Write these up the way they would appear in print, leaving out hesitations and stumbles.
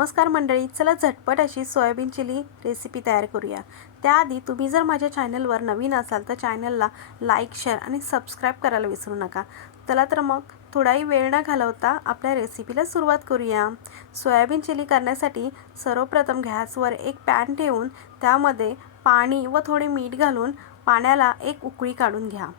नमस्कार मंडळी, चला झटपट अशी सोयाबीन चिली रेसिपी तयार करूया। त्याआधी तुम्ही जर माझ्या चॅनलवर नवीन असाल तर चॅनलला लाईक, शेअर आणि सबस्क्राईब करायला विसरू नका। चला तर मग थोडाही वेळ न घालवता आपल्या रेसिपीला सुरुवात करूया। सोयाबीन चिली करण्यासाठी सर्वप्रथम गॅसवर एक पॅन ठेवून त्यामध्ये पाणी व थोडे मीठ घालून पाण्याला एक उकळी काढून घ्या।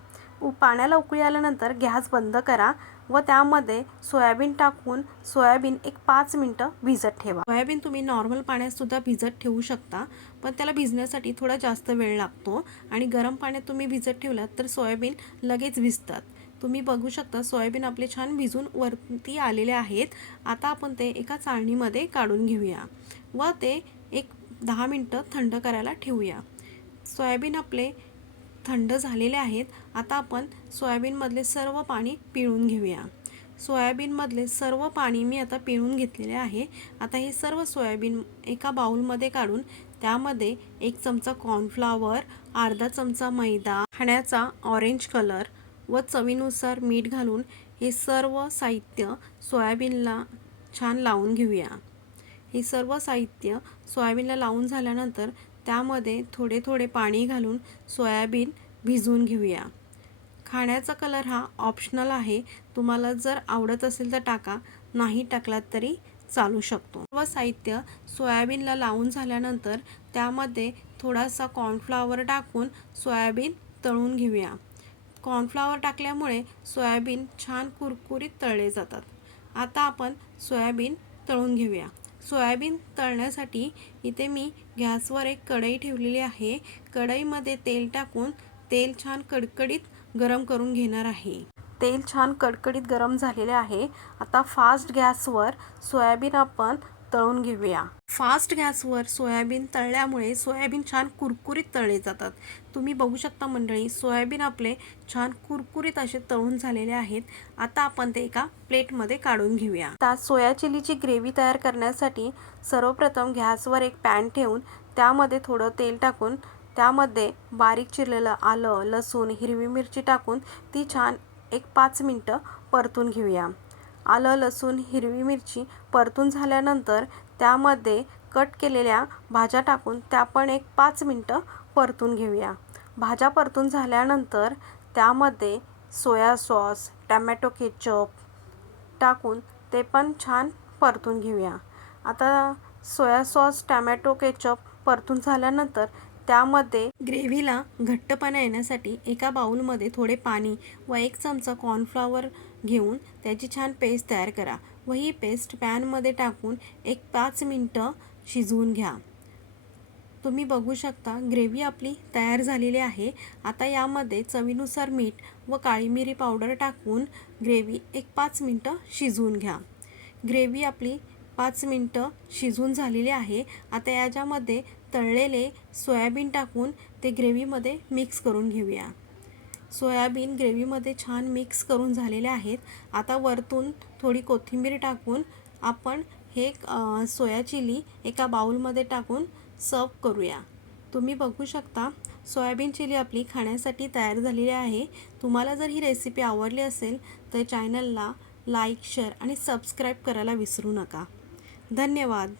पाण्याला उकळी आल्यानंतर गॅस बंद करा व त्यामध्ये सोयाबीन टाकून सोयाबीन एक 5 मिनिटं भिजत ठेवा। सोयाबीन तुम्ही नॉर्मल पाण्यात सुद्धा भिजत ठेवू शकता, पण त्याला भिजण्यासाठी थोडा जास्त वेळ लागतो आणि गरम पाण्यात तुम्ही भिजत ठेवलात तर सोयाबीन लगेच भिजतात। तुम्ही बघू शकता सोयाबीन आपले छान भिजून वरती आलेले आहेत। आता आपण ते एका चाळणीमध्ये काढून घेऊया व ते एक 10 मिनिटं थंड करायला ठेवूया। सोयाबीन आपले थंड झालेले आहेत। आता आपण सोयाबीन मधले सर्व पाणी पिळून घेऊया। सोयाबीन मधले सर्व पाणी मी आता पिळून घेतलेले आहे। आता हे सर्व सोयाबीन एका बाउल मध्ये काढून त्यामध्ये 1 चमचा कॉर्नफ्लॉवर, अर्धा चमचा मैदा, खाण्याचा ऑरेंज कलर व चवीनुसार मीठ घालून हे सर्व साहित्य सोयाबीनला छान लावून घेऊया। हे सर्व साहित्य सोयाबीनला लावून झाल्यानंतर त्यामध्ये थोडे थोडे पाणी घालून सोयाबीन भिजवून घेऊया। खाण्याचा कलर हा ऑप्शनल आहे, तुम्हाला जर आवडत असेल तर टाका, नाही टाकलात तरी चालू शकतो। सर्व साहित्य सोयाबीनला लावून झाल्यानंतर त्यामध्ये थोडासा कॉर्नफ्लॉवर टाकून सोयाबीन तळून घेऊया। कॉर्नफ्लॉवर टाकल्यामुळे सोयाबीन छान कुरकुरीत तळले जातात। आता आपण सोयाबीन तळून घेऊया। सोयाबीन तळण्यासाठी इथे मी गॅसवर एक कढई ठेवलेली आहे। कढईमध्ये तेल टाकून तेल छान कडकडीत गरम करून घेणार आहे। तेल छान कडकडीत गरम झालेले आहे। आता फास्ट गॅसवर सोयाबीन आपण तळून घेऊया। फास्ट गॅसवर सोयाबीन तळल्यामुळे सोयाबीन छान कुरकुरीत तळले जातात। तुम्ही बघू शकता मंडळी, सोयाबीन आपले छान कुरकुरीत असे तळून झालेले आहेत। आता आपण ते एका प्लेटमध्ये काढून घेऊया। आता सोया चिलीची ग्रेव्ही तयार करण्यासाठी सर्वप्रथम गॅसवर एक पॅन ठेवून त्यामध्ये थोडं तेल टाकून त्यामध्ये बारीक चिरलेलं आलं, लसूण, हिरवी मिरची टाकून ती छान एक 5 मिनिटं परतून घेऊया। आलं, लसूण, हिरवी मिरची परतून झाल्यानंतर त्यामध्ये कट केलेल्या भाज्या टाकून त्या पण एक 5 मिनिटं परतून घेऊया। भाज्या परतून झाल्यानंतर त्यामध्ये सोया सॉस, टोमॅटो केचप टाकून ते पण छान परतून घेऊया। आता सोया सॉस, टोमॅटो केचप परतून झाल्यानंतर त्यामध्ये ग्रेव्हीला घट्टपणा येण्यासाठी एका बाउलमध्ये थोडे पाणी व 1 चमचा कॉर्नफ्लॉवर घेऊन त्याची छान पेस्ट तयार करा व ही पेस्ट पॅनमध्ये टाकून एक 5 मिनिटं शिजवून घ्या। तुम्ही बघू शकता ग्रेव्ही आपली तयार झालेली आहे। आता यामध्ये चवीनुसार मीठ व काळी मिरी पावडर टाकून ग्रेव्ही एक 5 मिनिटं शिजवून घ्या। ग्रेव्ही आपली 5 मिनिटं शिजून झालेली आहे। आता याच्यामध्ये तळलेले सोयाबीन टाकून ते ग्रेव्हीमध्ये मिक्स करून घेऊया। सोयाबीन ग्रेव्हीमध्ये छान मिक्स करून झालेले आहेत। आता वरतून थोडी कोथिंबीर टाकून आपण हे सोया चिली एका बाउलमध्ये टाकून सर्व करूया। तुम्ही बघू शकता सोयाबीन चिली आपली खाण्यासाठी तयार झालेली आहे। तुम्हाला जर ही रेसिपी आवडली असेल तर चॅनलला लाईक, शेअर आणि सबस्क्राईब करायला विसरू नका। धन्यवाद।